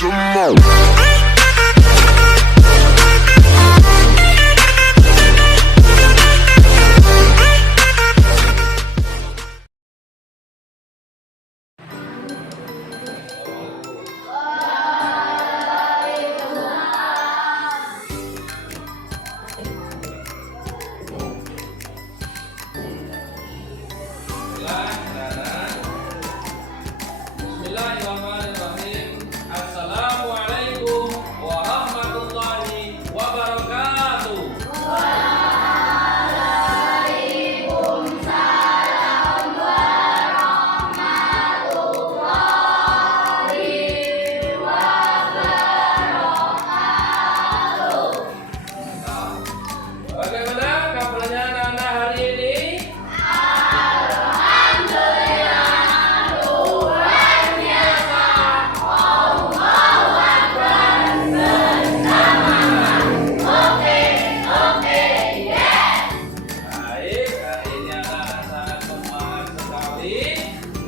some more. Bismillahirrahmanirrahim. Assalamualaikum warahmatullahi wabarakatuh. Waalaikumsalam warahmatullahi wabarakatuh. Bagaimana kabarnya anak-anak hari ini?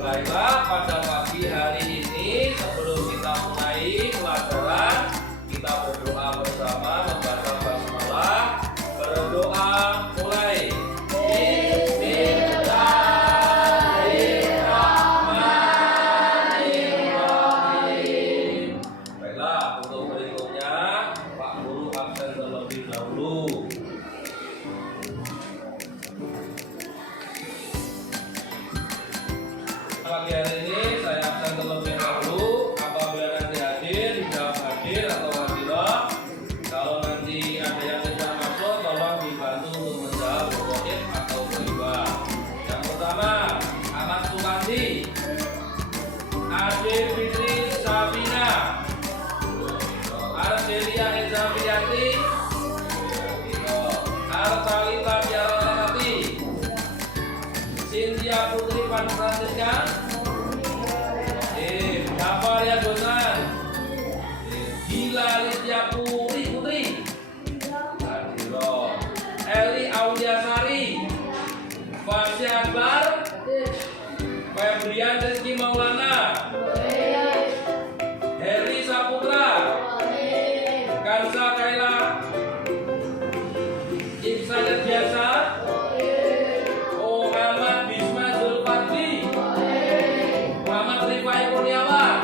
Baiklah, pada pagi hari ini sebelum kita mulai pelajaran, kita berdoa bersama membaca basmalah. Berdoa mulai. Bismillahirrahmanirrahim. Baiklah, untuk berikutnya Pak Guru absen terlebih dahulu. Pagi hari ini saya absen terlebih dahulu. Apabila nanti hadir, dijawab hadir atau hadirat. Kalau nanti ada yang tidak masuk, tolong dibantu untuk menjawab positif atau berubah. Yang pertama, Ahmad Sukandi, Ade Fitri Sabina, Ardelia Ezafiyati, Artalita Tiarawati, Cynthia Putri Pan Francisca, Daparia Dosan, Gila Lidya Putri, Eli Audiasari, Fasya Akbar, Febrian Rizky Maulana, Heri Saputra, Kansa Kaila, Iksadat Biasa, Muhammad Bisma Zulfadli, Muhammad Rifai Kurniawan,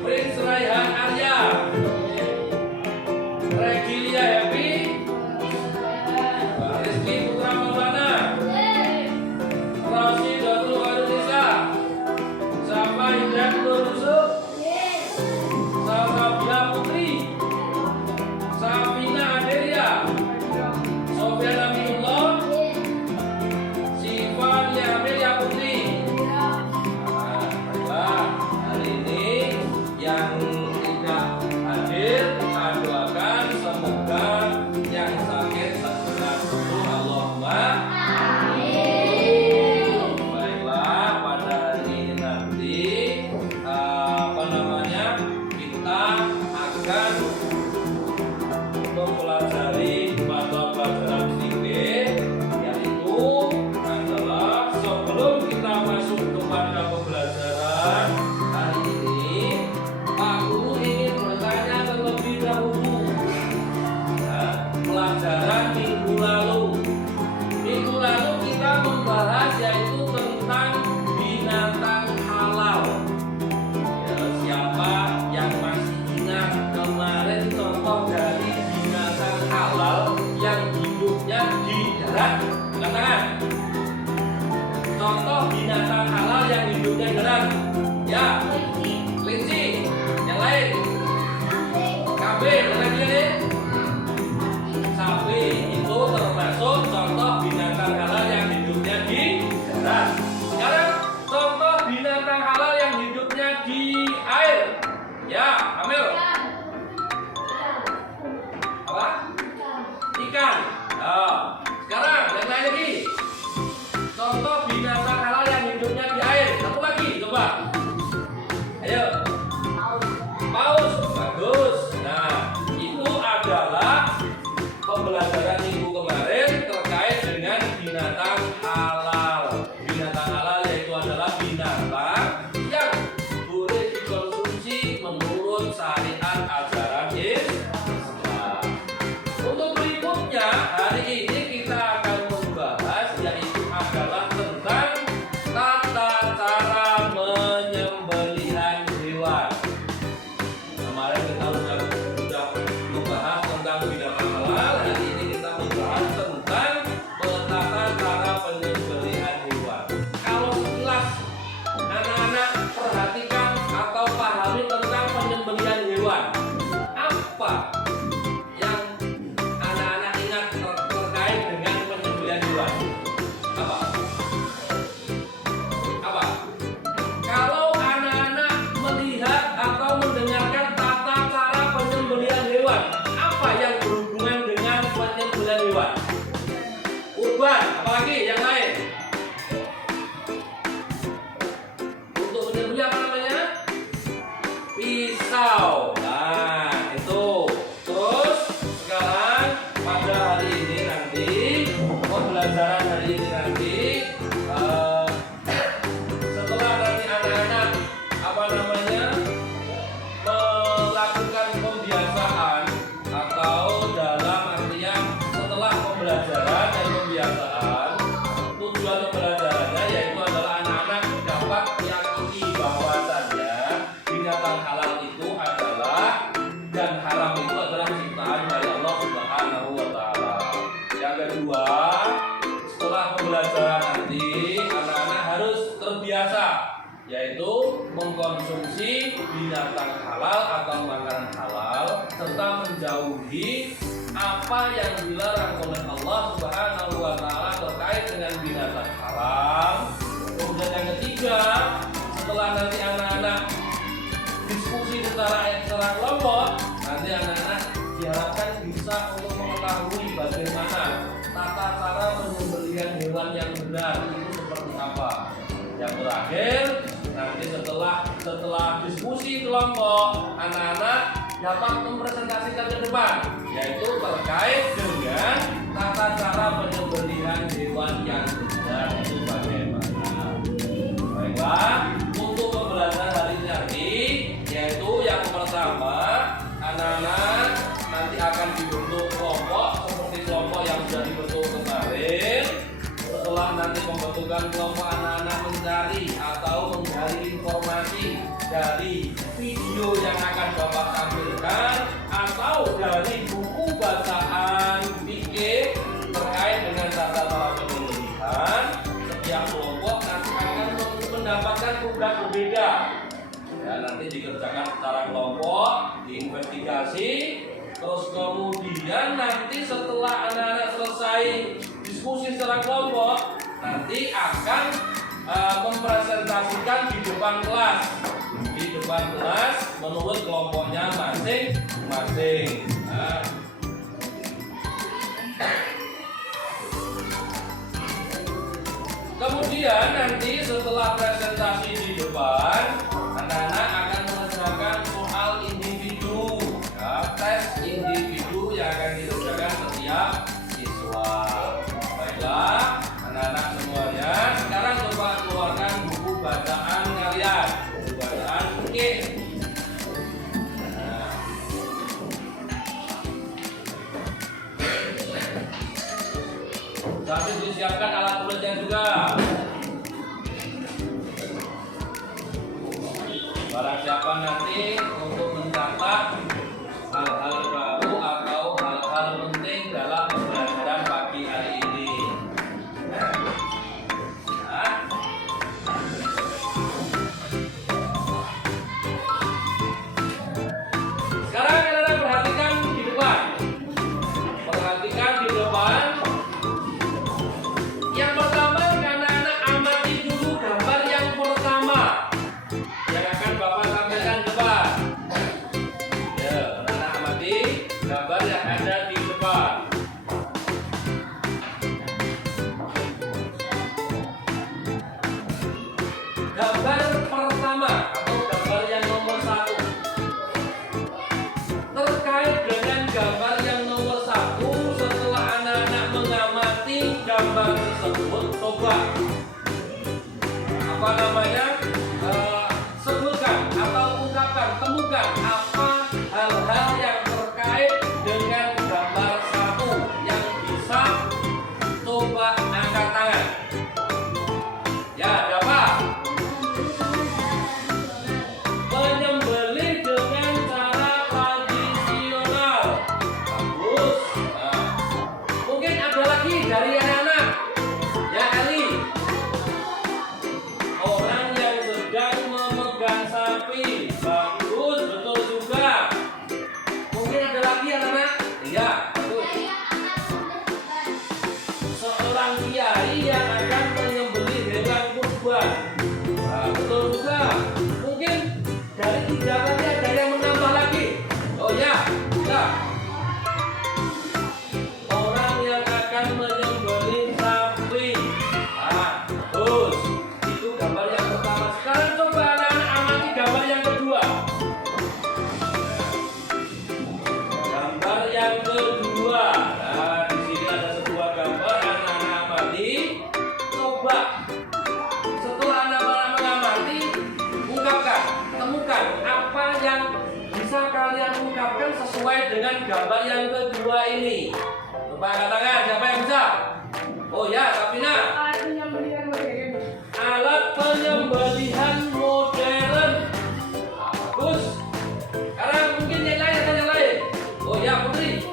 Prince Raihan Arya, Regilia Happy, Rizky Putra Maulana, Rosi Dotu Arunisa, Safa Hidrat Nurusuk, Salsabila Putri, Safina Adelia, Sofia Namiullah, Siva Amelia Putri. Baiklah, hari ini yang tidak hadir kita doakan semoga yang sakit segera sembuh. Allahumma amin. Baiklah, pada hari ini nanti kita akan mempelajari mata pelajaran fikih, yaitu adalah sebelum kita masuk kepada pembelajaran hari ini, Pak Guru ingin bertanya terlebih dahulu. Pelajaran minggu lalu kita membahas yaitu tentang binatang halal. Ya, siapa yang masih ingat kemarin contoh dari binatang halal yang hidupnya di darat? Katakan. Contoh binatang halal yang hidupnya di darat. Ya. Kelinci. Yang lain. Kambing. Yang lain. Sapi. Itu termasuk contoh binatang halal yang hidupnya di darat. Sekarang contoh binatang halal yang hidupnya di air. Ya, Amil. Apa? Ikan. Nah, sekarang yang lain lagi. Contoh binatang halal yang hidupnya di air. Satu lagi, coba. Ayo. Paus. Bagus. Nah, itu adalah pembelajaran minggu kemarin terkait dengan binatang halal. Binatang halal yaitu adalah binatang yang boleh dikonsumsi penyembelihan hewan. Apa yang anak-anak ingat terkait dengan penyembelihan hewan? Apa? Apa? Kalau anak-anak melihat atau mendengarkan tata cara penyembelihan hewan, apa yang berhubungan dengan penyembelihan hewan? Kurban, apalagi yang lain? Untuk menyembelih apa namanya? Pisau. Nah, itu. Terus sekarang pada hari ini nanti, pembelajaran hari ini nanti, setelah nanti anak-anak apa namanya melakukan pembiasaan atau dalam artian setelah pembelajaran dan pembiasaan, tujuan pembelajarannya yaitu adalah anak-anak dapat yakini bahwasannya binatang halal itu adalah dan haram itu adalah ciptaan dari Allah Subhanahu wa taala. Yang kedua, setelah pembelajaran nanti anak-anak harus terbiasa yaitu mengkonsumsi binatang halal atau makanan halal serta menjauhi apa yang dilarang oleh Allah Subhanahu wa taala terkait dengan binatang haram. Kemudian yang ketiga, setelah nanti anak-anak diskusi secara kelompok, nanti anak-anak diharapkan bisa untuk mengetahui bagaimana tata cara penyembelihan hewan yang benar itu seperti apa. Yang terakhir, nanti setelah diskusi kelompok, anak-anak dapat mempresentasikan ke depan, yaitu terkait dengan tata cara penyembelihan hewan yang benar itu bagaimana. Baiklah, untuk pembelajaran hari ini nanti, yaitu yang pertama, anak-anak nanti akan dibentuk kelompok seperti kelompok yang sudah dibentuk kemarin. Setelah nanti pembentukan kelompok, anak-anak mencari atau menggali informasi dari video yang akan Bapak tampilkan atau dari buku bacaan fikih terkait dengan tata cara penyembelihan. Setiap kelompok nanti akan mendapatkan tugas berbeda. Ya, nanti dikerjakan secara kelompok, diinvestigasi, terus kemudian nanti setelah anak-anak selesai diskusi secara kelompok, nanti akan mempresentasikan di depan kelas. Di depan kelas menurut kelompoknya masing-masing. Nah, kemudian nanti setelah presentasi di depan, anak-anak akan mengerjakan soal individu, ya, tes individu yang akan dikerjakan setiap siswa. Baiklah, anak-anak semuanya, sekarang coba keluarkan buku bacaan kalian, buku bacaan fikih. Nah, sambil disiapkan alat tulisnya juga. Barang siapa nanti untuk mencatat hal-hal baru atau hal-hal penting dalam pembelajaran pagi hari ini. Nah. Sekarang anak-anak perhatikan di depan. Perhatikan di depan. Yang pertama, anak-anak amati dulu gambar yang pertama yang akan Bapak sampaikan depan. Ya, anak-anak amati gambar yang ada di depan. Gambar pertama atau gambar yang nomor 1. Terkait dengan gambar yang nomor 1, setelah anak-anak mengamati gambar tersebut, coba apa namanya? Sebutkan atau ungkapkan, temukan apa hal-hal yang terkait dengan gambar 1 yang bisa coba angkat tangan. Ya, ada apa? Menyembelih dengan cara tradisional. Bagus. Nah, mungkin ada lagi dari anak-anak. Ya, Ali. Orang yang sedang memegang sapi. Bagus, betul sesuai dengan gambar yang kedua ini? Coba angkat tangan, siapa yang bisa? Oh ya, Safina. Alat penyembelihan modern. Bagus. Sekarang mungkin yang lain ada yang lain. Oh ya, Putri.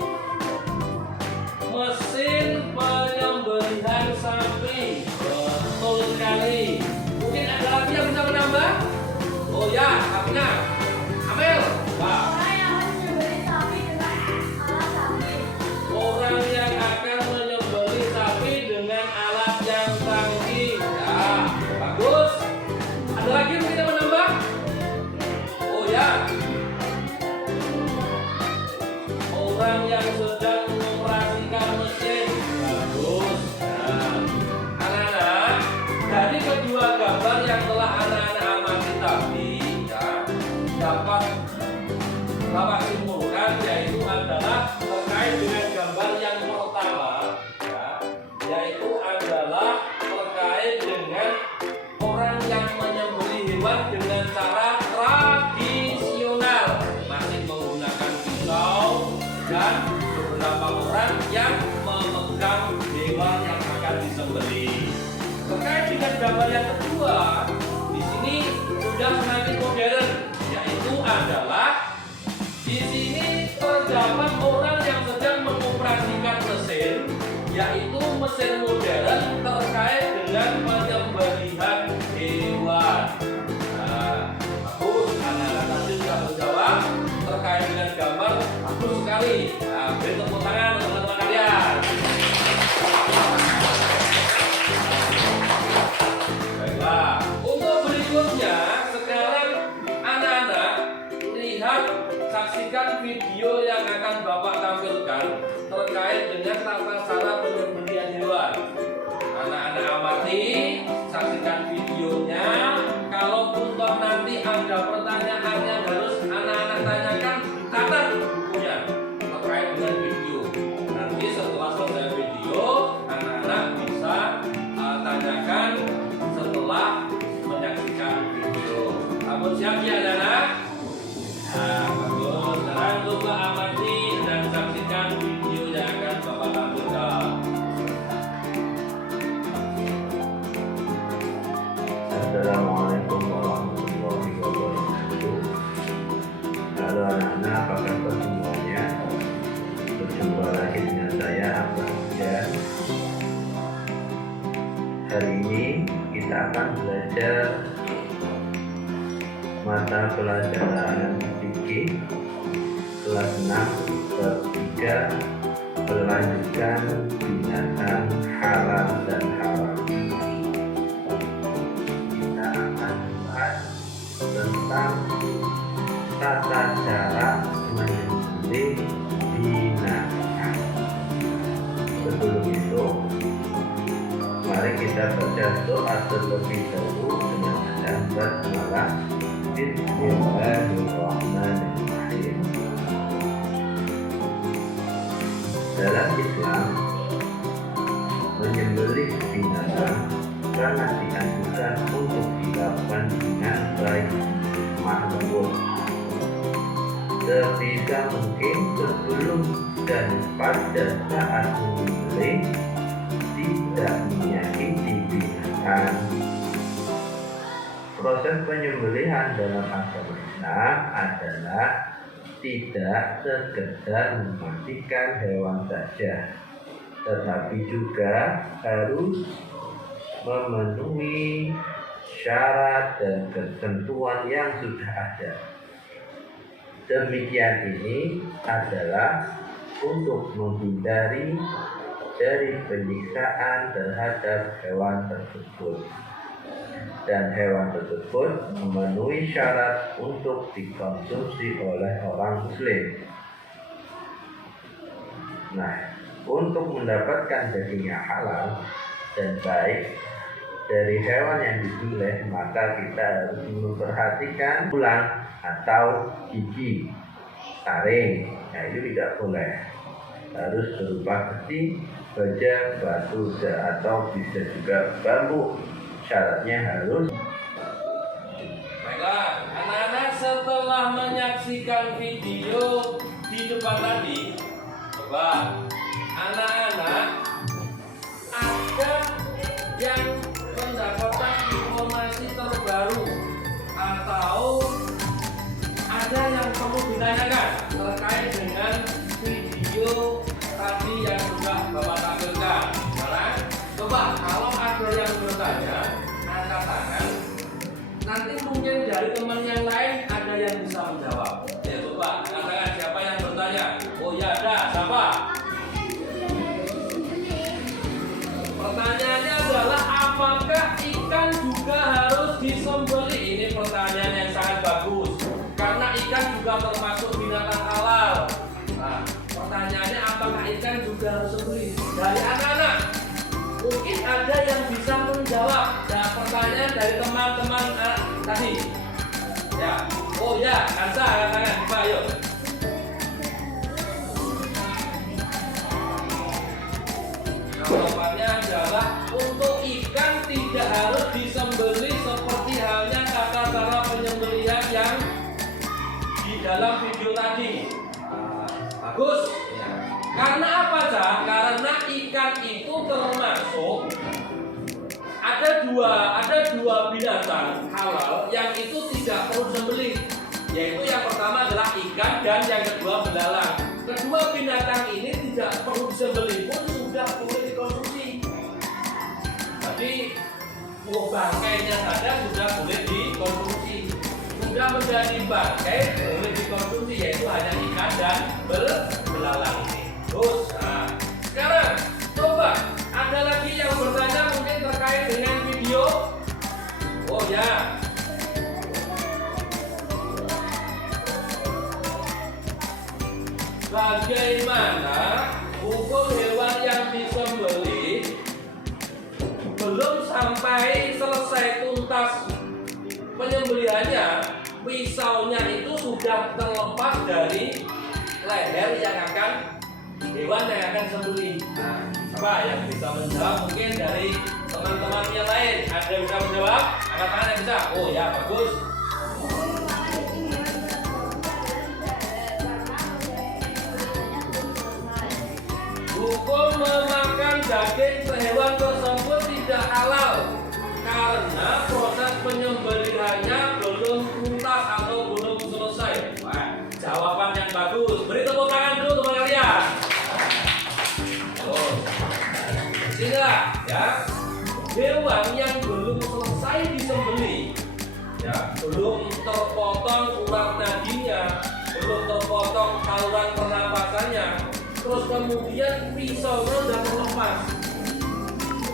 Mesin penyembelihan sapi. Betul sekali. Mungkin ada lagi yang bisa menambah? Oh ya, Safina. Amel. Wah. Orang yang akan menyembelih sapi dengan alat yang canggih. Ya, bagus. Ada lagi yang kita menambah? Oh ya. Orang yang sedang mengoperasikan mesin. Bagus. Nah, anak-anak, dari kedua gambar yang telah anak-anak amati tadi, ya, dapat Bapak simpulkan yaitu adalah terkait dengan gambar yang pertama, ya, yaitu adalah terkait dengan orang yang menyembelih hewan dengan cara tradisional, masih menggunakan pisau dan beberapa orang yang memegang hewan yang akan disembelih. Terkait dengan gambar yang kedua, di sini sudah semakin modern, yaitu adalah di sini terdapat orang yang sedang mengoperasikan mesin, yaitu mesin modern terkait dengan penyembelihan hewan. Nah, bagus, anak-anak tadi sudah menjawab terkait dengan gambar, bagus sekali. Nah, beri tepuk tangan teman-teman kalian. Baiklah, untuk berikutnya sekarang anak-anak lihat, saksikan video yang akan Bapak tampilkan terkait dengan tata cara penyembelihan hewan. Anak-anak amati, saksikan videonya. Kalaupun toh nanti ada pertanyaan yang harus anak-anak tanyakan, catat bukunya terkait dengan video. Nanti setelah selesai video, anak-anak bisa tanyakan setelah menyaksikan video. Kamu siap ya, anak-anak? Nah, bagus. Sekarang coba amati dan saksikan video yang akan Bapak tampilkan. Assalamualaikum warahmatullahi wabarakatuh. Halo anak-anak, apa kabar semuanya? Berjumpa lagi dengan saya, Abah Huda. Hari ini kita akan belajar mata pelajaran fikih kelas 6 bab 3, melanjutkan binatang halal dan haram. Kita akan membahas tentang tata cara menyembelih binatang. Sebelum itu, mari kita baca doa terlebih dahulu dengan bacaan basmalah. Bismillahirrahmanirrahim. Dalam Islam, menyembelih binatang sangat dianjurkan untuk dilakukan dengan baik makhluk. Sebisa mungkin sebelum dan pada saat menyembelih tidak menyakiti binatang. Proses penyembelihan dalam agama Islam adalah tidak sekedar mematikan hewan saja, tetapi juga harus memenuhi syarat dan ketentuan yang sudah ada. Demikian ini adalah untuk menghindari dari penyiksaan terhadap hewan tersebut, dan hewan tersebut memenuhi syarat untuk dikonsumsi oleh orang muslim. Nah, untuk mendapatkan daging yang halal dan baik dari hewan yang disembelih, maka kita harus memperhatikan tulang atau gigi, taring. Nah, itu tidak boleh, harus berupa besi, baja, batu, atau bisa juga bambu. Syaratnya harus. Baiklah, anak-anak, setelah menyaksikan video di di depan tadi, coba anak-anak ada yang mendapatkan informasi terbaru atau ada yang perlu ditanyakan terkait dengan video tadi yang sudah Bapak tampilkan. Sekarang, coba kalau ada yang bertanya, angkat tangan. Nanti mungkin dari teman yang lain ada yang bisa menjawab. Ya coba, angkat tangan siapa yang bertanya? Oh ya ada, siapa? Pertanyaannya adalah apakah ikan juga harus disembelih? Ini pertanyaan yang sangat bagus. Karena ikan juga termasuk binatang halal. Nah, pertanyaannya apakah ikan juga harus disembelih? Dari anak-anak, mungkin ada yang bisa menjawab. Nah, pertanyaan dari teman-teman tadi. Ya, oh ya, Ansa, angkat tangan, coba ayo. Jawabannya adalah untuk ikan tidak harus disembelih seperti halnya tata cara penyembelihan yang di dalam video tadi. Bagus. Ya. Karena apa, Cak? Karena ikan itu termasuk ada dua binatang halal yang itu tidak perlu disembelih. Yaitu yang pertama adalah ikan dan yang kedua belalang. Kedua binatang ini tidak perlu disembelih pun sudah boleh dikonsumsi. Jadi bangkainya saja sudah boleh dikonsumsi. Sudah menjadi bangkai boleh dikonsumsi, yaitu hanya ikan dan belalang ini. Terus, nah, sekarang coba ada lagi yang bertanya mungkin terkait dengan video. Oh ya. Bagaimana hukum hewan yang disembelih belum sampai selesai tuntas penyembelihannya, pisaunya itu sudah terlepas dari leher yang akan hewan yang akan disembelih. Nah, apa yang bisa menjawab mungkin dari teman-teman yang lain? Ada yang bisa menjawab? Angkat tangan yang bisa. Oh ya, bagus. Hukum memakan daging hewan tersebut tidak halal karena proses penyembelihannya belum tuntas atau belum selesai. Wah, jawaban yang bagus. Beri tepuk tangan dulu teman kalian. Oh, sehingga ya hewan yang belum selesai disembelih, ya belum terpotong urat nadinya, belum terpotong saluran pernapasannya, terus kemudian pisaunya sudah terlepas.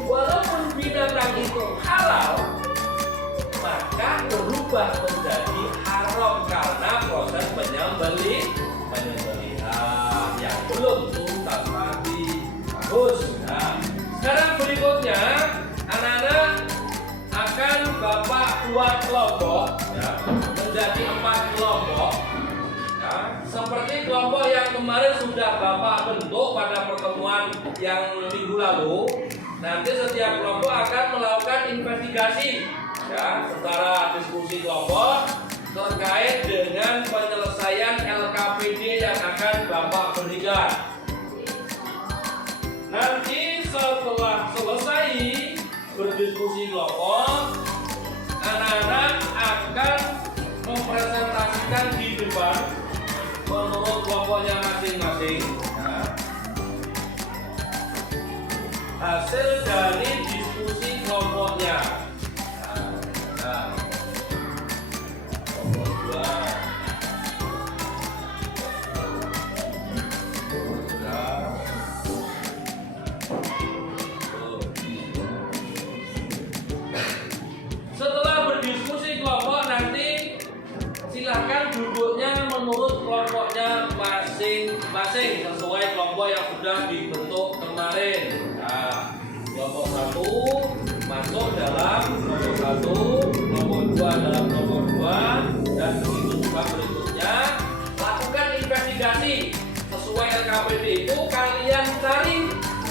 Walaupun binatang itu halal, maka berubah menjadi haram karena proses penyembelihan yang belum tuntas tadi. Bagus. Nah, sekarang berikutnya anak-anak akan Bapak buat kelompok ya, menjadi 4 kelompok. Ya, seperti kelompok yang kemarin sudah Bapak bentuk pada pertemuan yang minggu lalu. Nanti setiap kelompok akan melakukan investigasi ya, secara diskusi kelompok terkait dengan penyelesaian LKPD yang akan Bapak berikan. Nanti setelah selesai berdiskusi kelompok, anak-anak akan mempresentasikan di depan menurut kelompoknya masing-masing ya, hasil dari diskusi kelompoknya. Nah, kelompok 2. Setelah berdiskusi kelompok nanti silahkan duduknya menurut kelompoknya masing-masing sesuai kelompok yang sudah dibentuk kemarin. Nah, kelompok 1 masuk dalam kelompok 1, kelompok 2 dalam kelompok 2, dan begitu juga berikutnya. Lakukan investigasi sesuai LKPD itu kalian cari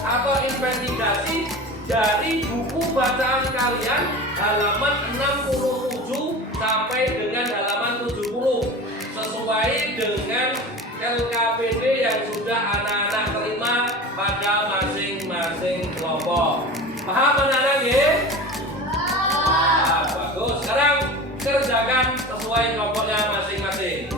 atau investigasi dari buku bacaan kalian halaman 67 sampai dengan halaman 70 sesuai dengan LKPD yang sudah anak-anak terima pada masing-masing kelompok. Paham anak-anak ya? Nah, bagus. Sekarang kerjakan sesuai kelompoknya masing-masing.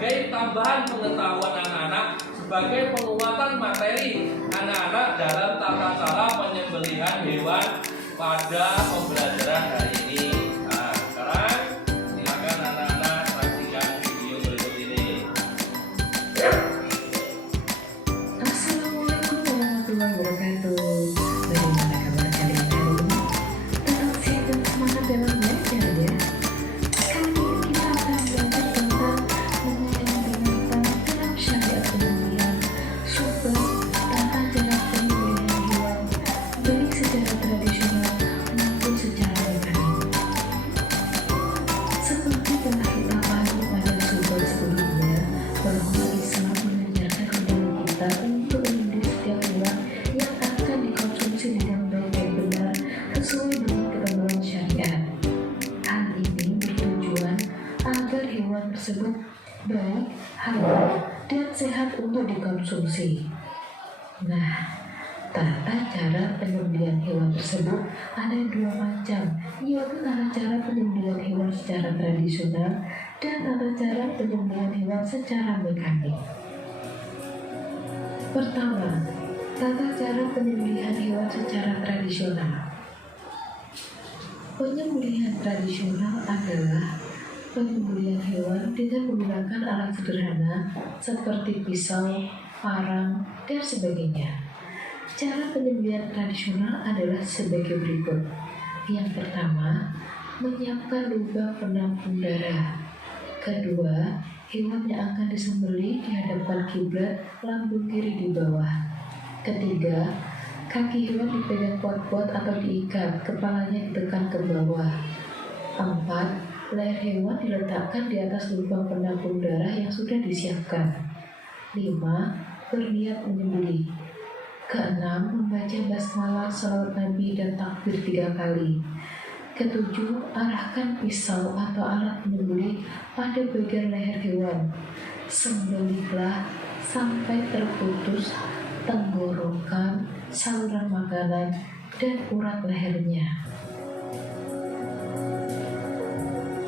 sebagai tambahan pengetahuan anak-anak, sebagai penguatan materi anak-anak dalam tata cara penyembelihan hewan pada pembelajaran hari ini. Nah, sekarang silakan anak-anak saksikan video berikut ini. Assalamualaikum warahmatullahi wabarakatuh. Bagaimana kabar kalian hari ini? Tetap sehat dan semangat dalam belajar ya. Kali ini kita akan belajar tentang mengenai binatang dalam syariat penyembelihan, sumber tata cara penyembelihan hewan, baik secara tradisional maupun secara mekanik. Seperti telah kita pahami pada sumber sebelumnya, bahwa Islam mengajarkan kepada kita untuk menyembelih setiap hewan yang akan dikonsumsi dengan baik dan benar sesuai dengan ketentuan syariat. Hal ini bertujuan agar hewan tersebut baik, halal, dan sehat untuk dikonsumsi. Nah, tata cara penyembelihan hewan tersebut ada dua macam, yaitu tata cara penyembelihan hewan secara tradisional dan tata cara penyembelihan hewan secara mekanik. Pertama, tata cara penyembelihan hewan secara tradisional. Penyembelihan tradisional adalah penyembelihan hewan dengan menggunakan alat sederhana seperti pisau, parang, dan sebagainya. Cara penyembelihan tradisional adalah sebagai berikut. Yang pertama, menyiapkan lubang penampung darah. Kedua, hewan yang akan disembelih dihadapkan kiblat, lambung kiri di bawah. Ketiga, kaki hewan dipegang kuat-kuat atau diikat, kepalanya ditekan ke bawah. 4. Leher hewan diletakkan di atas lubang penampung darah yang sudah disiapkan. 5. Berniat menyembelih. Keenam, membaca basmalah, salawat Nabi, dan takbir 3 kali. Ketujuh, arahkan pisau atau alat penyembelih pada bagian leher hewan. Sembelihlah sampai terputus tenggorokan, saluran makanan, dan urat lehernya.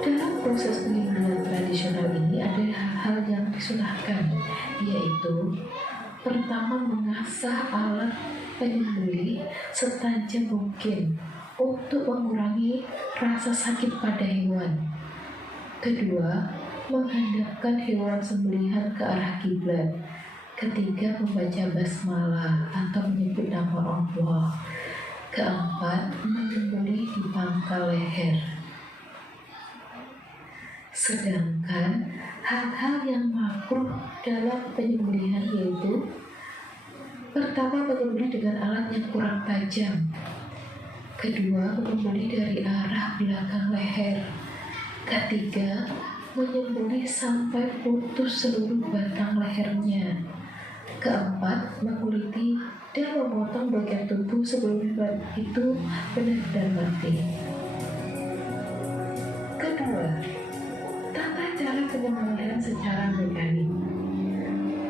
Dalam proses penyembelihan tradisional ini ada hal-hal yang disunahkan, yaitu pertama, mengasah alat penyembelih setajam mungkin untuk mengurangi rasa sakit pada hewan. Kedua, menghadapkan hewan sembelihan ke arah kiblat. Ketiga, membaca basmalah atau menyebut nama Allah. Keempat, menyembelih di pangkal leher. Sedangkan hal-hal yang makruh dalam penyembelihan yaitu: pertama, menyembelih dengan alat yang kurang tajam. Kedua, menyembelih dari arah belakang leher. Ketiga, menyembelih sampai putus seluruh batang lehernya. Keempat, menguliti dan memotong bagian tubuh sebelum hewan itu benar-benar mati. Kedua, tata cara penyembelihan secara mekanik.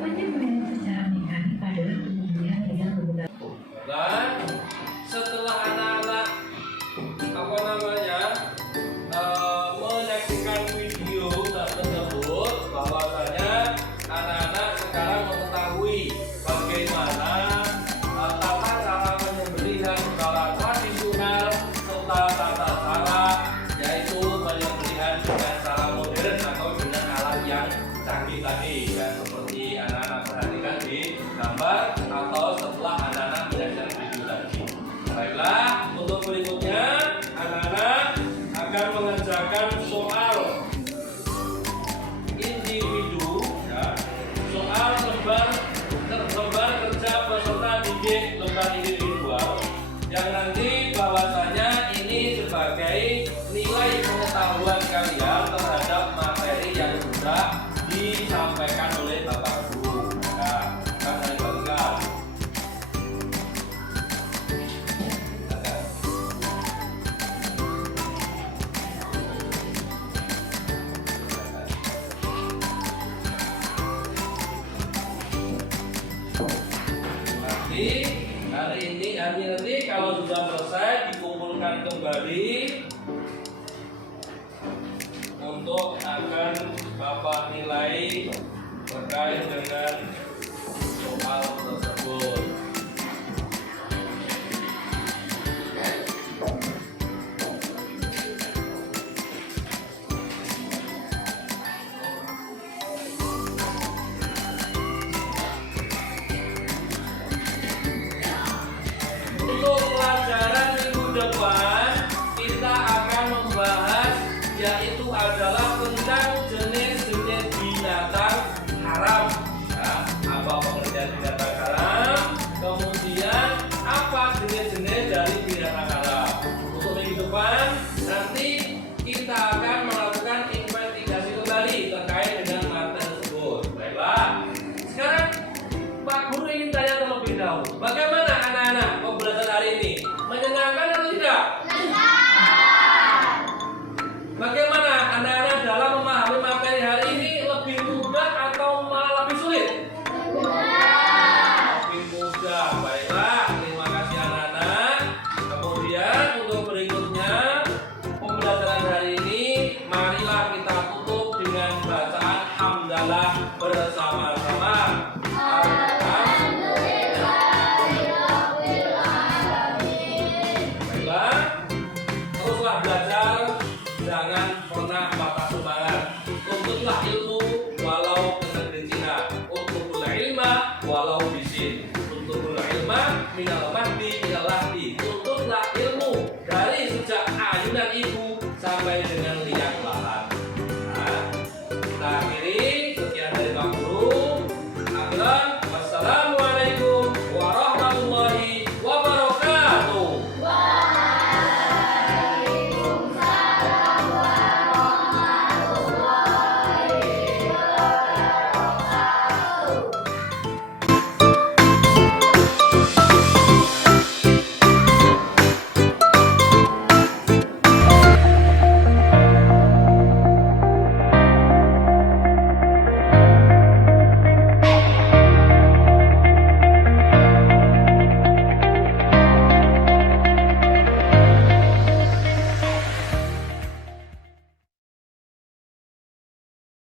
Penyembelihan secara mekanik adalah penyembelihan dengan menggunakan. Dan setelah anak-anak menyaksikan video tersebut, bahwasanya anak-anak sekarang mengetahui bagaimana tata cara penyembelihan secara tradisional serta tata cara yaitu penyembelihan dengan cara modern atau dengan alat yang canggih tadi, ya, seperti anak-anak perhatikan di gambar atau setelah anak-anak menyaksikan video tadi. Baiklah, untuk berikutnya anak-anak akan mengerjakan soal individu, ya, soal lembar kerja peserta didik lembar individual, yang nanti bahwasanya ini sebagai nilai pengetahuan kalian terhadap materi yang sudah disampaikan oleh Bapak Guru. Nah, kan saya bangga. Nanti kalau sudah selesai dikumpulkan kembali untuk akan Bapak nilai terkait dengan soal tersebut. Untuk pelajaran minggu depan kita akan membahas yaitu adalah tentang jenis-jenis binatang haram. Ya, apa pengertian binatang haram? Kemudian apa jenis-jenis dari binatang haram? Untuk minggu depan nanti kita akan melakukan investigasi kembali terkait dengan materi tersebut. Baiklah. Sekarang Pak Guru ingin tanya terlebih dahulu, bagaimana anak-anak pembelajaran hari ini? Menyenangkan atau tidak? Bagaimana anak-anak dalam memahami materi hari ini, lebih mudah atau malah lebih sulit? Lebih mudah. Baiklah, terima kasih anak-anak. Kemudian untuk berikutnya pembelajaran hari ini, marilah kita tutup dengan bacaan hamdalah bersama-sama. Baiklah, teruslah belajar, jangan pernah patah semangat. Tuntutlah ilmu walau ke negeri Cina. Utlubul ilma walau bisin. Utlubul ilma minal mahdi minal lahdi